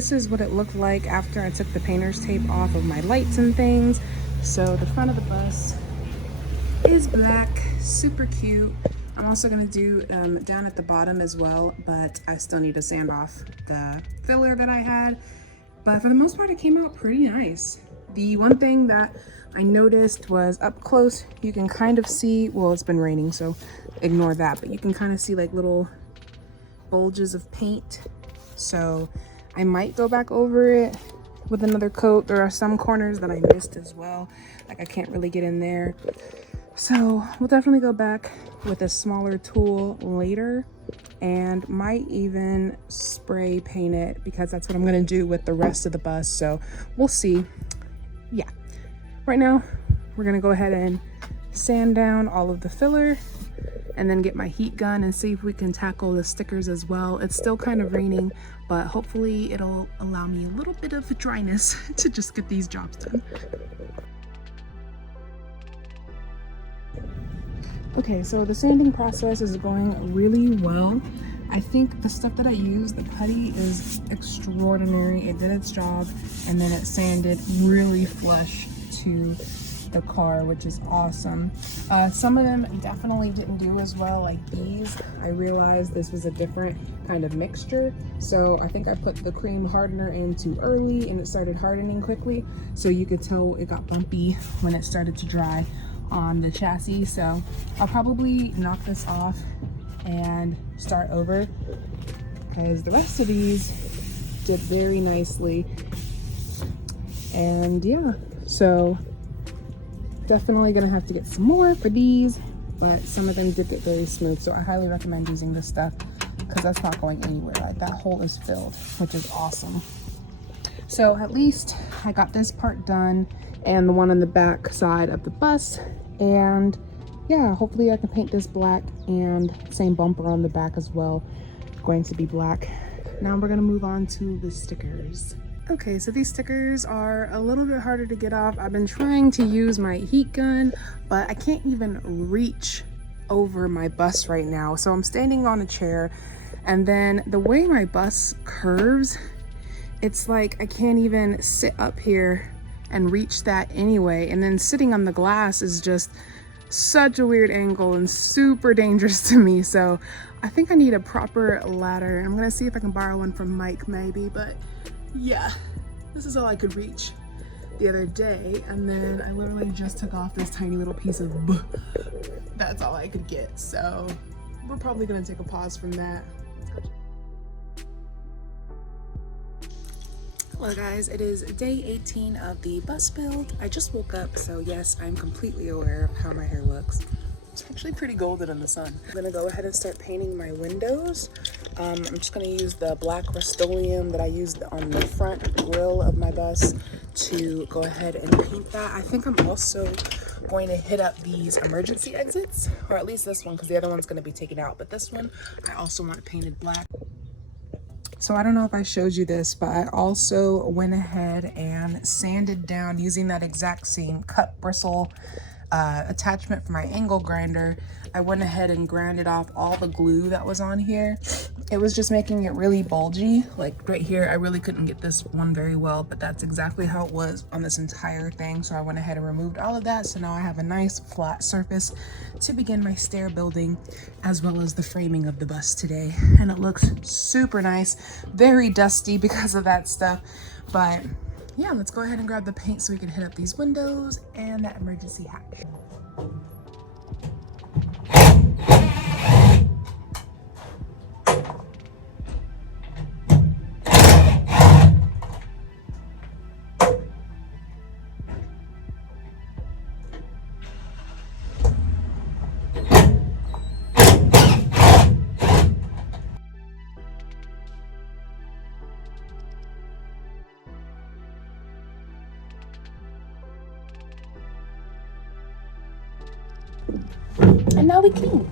this is what it looked like after I took the painter's tape off of my lights and things. So the front of the bus is black, super cute. I'm also gonna do down at the bottom as well, but I still need to sand off the filler that I had. But for the most part, it came out pretty nice. The one thing that I noticed was up close, you can kind of see, well, it's been raining, so ignore that, but you can kind of see like little bulges of paint. So I might go back over it with another coat. There are some corners that I missed as well. Like I can't really get in there. So we'll definitely go back with a smaller tool later and might even spray paint it because that's what I'm gonna do with the rest of the bus. So we'll see. Yeah, right now we're gonna go ahead and sand down all of the filler and then get my heat gun and see if we can tackle the stickers as well. It's still kind of raining, but hopefully it'll allow me a little bit of dryness to just get these jobs done. Okay, so the sanding process is going really well. I think the stuff that I use, the putty, is extraordinary. It did its job, and then it sanded really flush to the car, which is awesome. Some of them definitely didn't do as well, like these. I realized this was a different kind of mixture, so I think I put the cream hardener in too early and it started hardening quickly, so you could tell it got bumpy when it started to dry on the chassis. So I'll probably knock this off and start over because the rest of these did very nicely. And yeah, so definitely gonna have to get some more for these, but some of them did get very smooth, so I highly recommend using this stuff because that's not going anywhere. Like that hole is filled, which is awesome. So at least I got this part done and the one on the back side of the bus, and yeah, hopefully I can paint this black, and same bumper on the back as well, going to be black. Now we're gonna move on to the stickers. Okay, so these stickers are a little bit harder to get off. I've been trying to use my heat gun, but I can't even reach over my bus right now. So I'm standing on a chair, and then the way my bus curves, it's like I can't even sit up here and reach that anyway. And then sitting on the glass is just such a weird angle and super dangerous to me. So I think I need a proper ladder. I'm gonna see if I can borrow one from Mike maybe, but yeah, this is all I could reach the other day. And then I literally just took off this tiny little piece of that's all I could get. So we're probably gonna take a pause from that. Hello guys, it is day 18 of the bus build. I just woke up, so yes, I'm completely aware of how my hair looks. It's actually pretty golden in the sun. I'm gonna go ahead and start painting my windows. I'm just gonna use the black Rust-Oleum that I used on the front grille of my bus to go ahead and paint that. I think I'm also going to hit up these emergency exits, or at least this one, because the other one's gonna be taken out, but this one I also want painted black. So I don't know if I showed you this, but I also went ahead and sanded down using that exact same cut bristle attachment for my angle grinder. I went ahead and grinded off all the glue that was on here. It was just making it really bulgy. Like right here, I really couldn't get this one very well, but that's exactly how it was on this entire thing. So I went ahead and removed all of that. So now I have a nice flat surface to begin my stair building, as well as the framing of the bus today. And it looks super nice, very dusty because of that stuff. But yeah, let's go ahead and grab the paint so we can hit up these windows and that emergency hatch. And now we clean.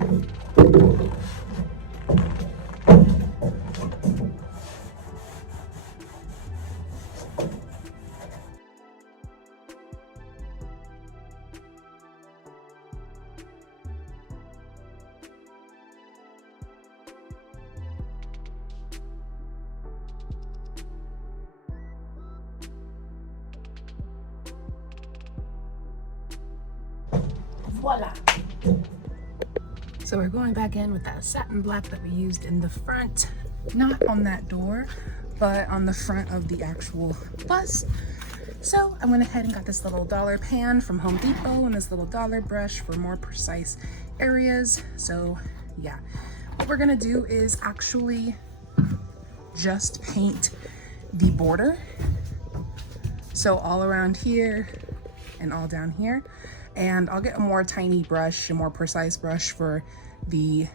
Voila. So we're going back in with that satin black that we used in the front, not on that door, but on the front of the actual bus. So I went ahead and got this little dollar pan from Home Depot and this little dollar brush for more precise areas. So yeah, what we're gonna do is actually just paint the border. So all around here and all down here. And I'll get a more tiny brush, a more precise brush for the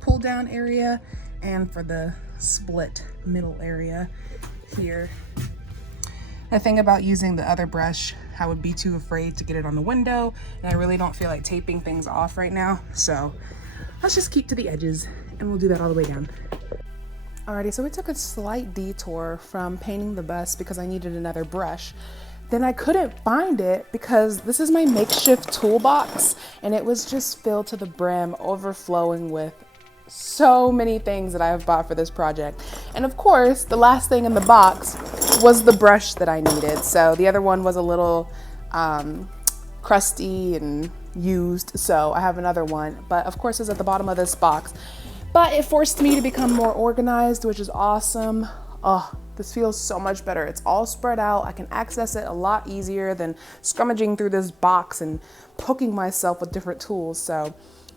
pull down area and for the split middle area here. The thing about using the other brush, I would be too afraid to get it on the window, and I really don't feel like taping things off right now. So let's just keep to the edges and we'll do that all the way down. Alrighty, so we took a slight detour from painting the bus because I needed another brush. Then I couldn't find it because this is my makeshift toolbox and it was just filled to the brim, overflowing with so many things that I have bought for this project. And of course, the last thing in the box was the brush that I needed. So the other one was a little crusty and used, so I have another one. But of course, it's at the bottom of this box. But it forced me to become more organized, which is awesome. Oh, this feels so much better. It's all spread out. I can access it a lot easier than scrummaging through this box and poking myself with different tools. So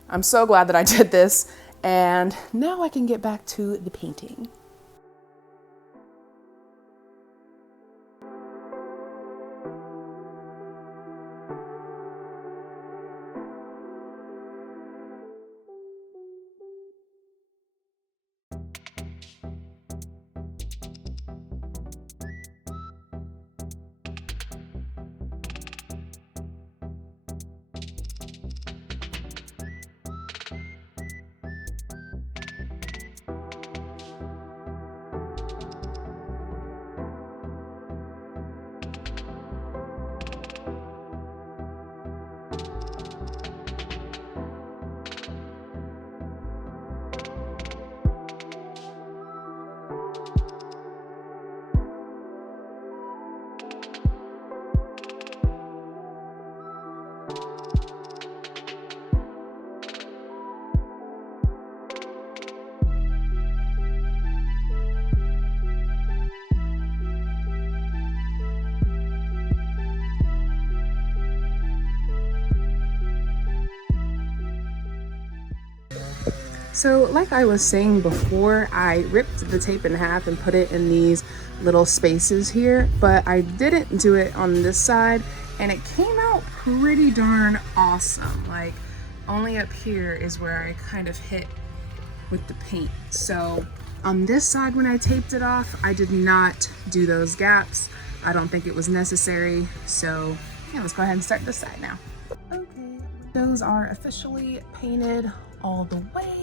I'm so glad that I did this. And now I can get back to the painting. So like I was saying before, I ripped the tape in half and put it in these little spaces here, but I didn't do it on this side and it came out pretty darn awesome. Like only up here is where I kind of hit with the paint. So on this side when I taped it off, I did not do those gaps. I don't think it was necessary. So yeah, let's go ahead and start this side now. Okay, those are officially painted all the way,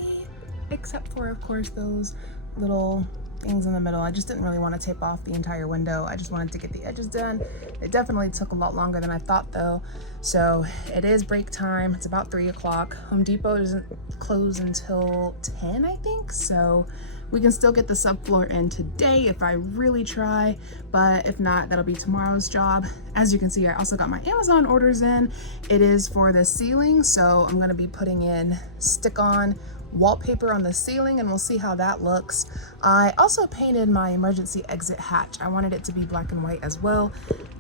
except for of course those little things in the middle. I just didn't really want to tape off the entire window. I just wanted to get the edges done. It definitely took a lot longer than I thought though. So it is break time. It's about 3 o'clock. Home Depot doesn't close until 10, I think. So we can still get the subfloor in today if I really try, but if not, that'll be tomorrow's job. As you can see, I also got my Amazon orders in. It is for the ceiling, so I'm gonna be putting in stick-on wallpaper on the ceiling and we'll see how that looks. I also painted my emergency exit hatch. I wanted it to be black and white as well.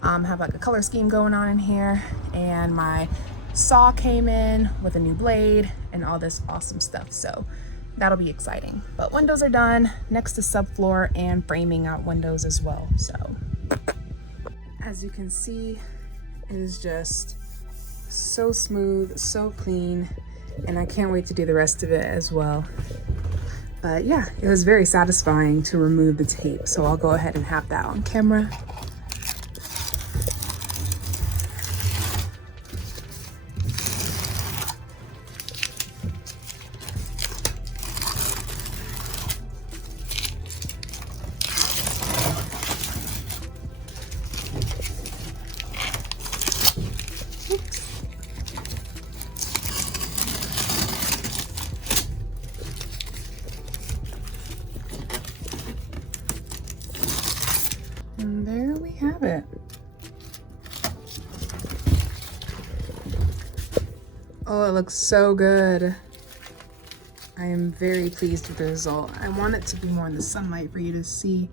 Have like a color scheme going on in here, and my saw came in with a new blade and all this awesome stuff. So that'll be exciting. But windows are done. Next is subfloor and framing out windows as well. So as you can see, it is just so smooth, so clean, and I can't wait to do the rest of it as well. But yeah, it was very satisfying to remove the tape. So I'll go ahead and have that on camera. And there Oh, it looks so good. I am very pleased with the result. I want it to be more in the sunlight for you to see.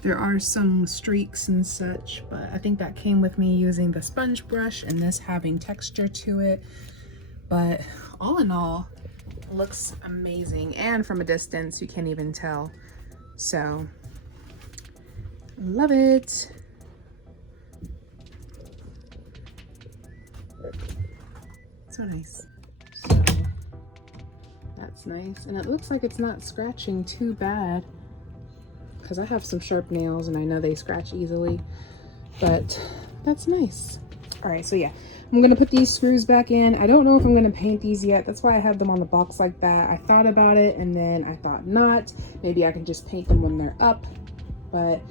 There are some streaks and such, but I think that came with me using the sponge brush and this having texture to it. But all in all, it looks amazing. And from a distance, you can't even tell. So, love it. So nice. So, that's nice. And it looks like it's not scratching too bad, because I have some sharp nails and I know they scratch easily, but that's nice. All right, so yeah, I'm gonna put these screws back in. I don't know if I'm gonna paint these yet. That's why I have them on the box like that. I thought about it and then I thought not. Maybe I can just paint them when they're up, but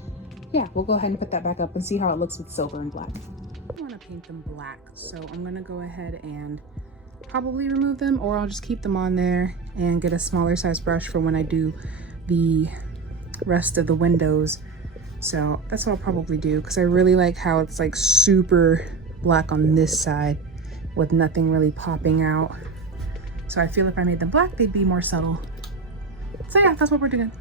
yeah, we'll go ahead and put that back up and see how it looks with silver and black. I wanna paint them black, so I'm gonna go ahead and probably remove them, or I'll just keep them on there and get a smaller size brush for when I do the rest of the windows. So that's what I'll probably do, because I really like how it's like super black on this side with nothing really popping out. So I feel if I made them black, they'd be more subtle. So yeah, that's what we're doing.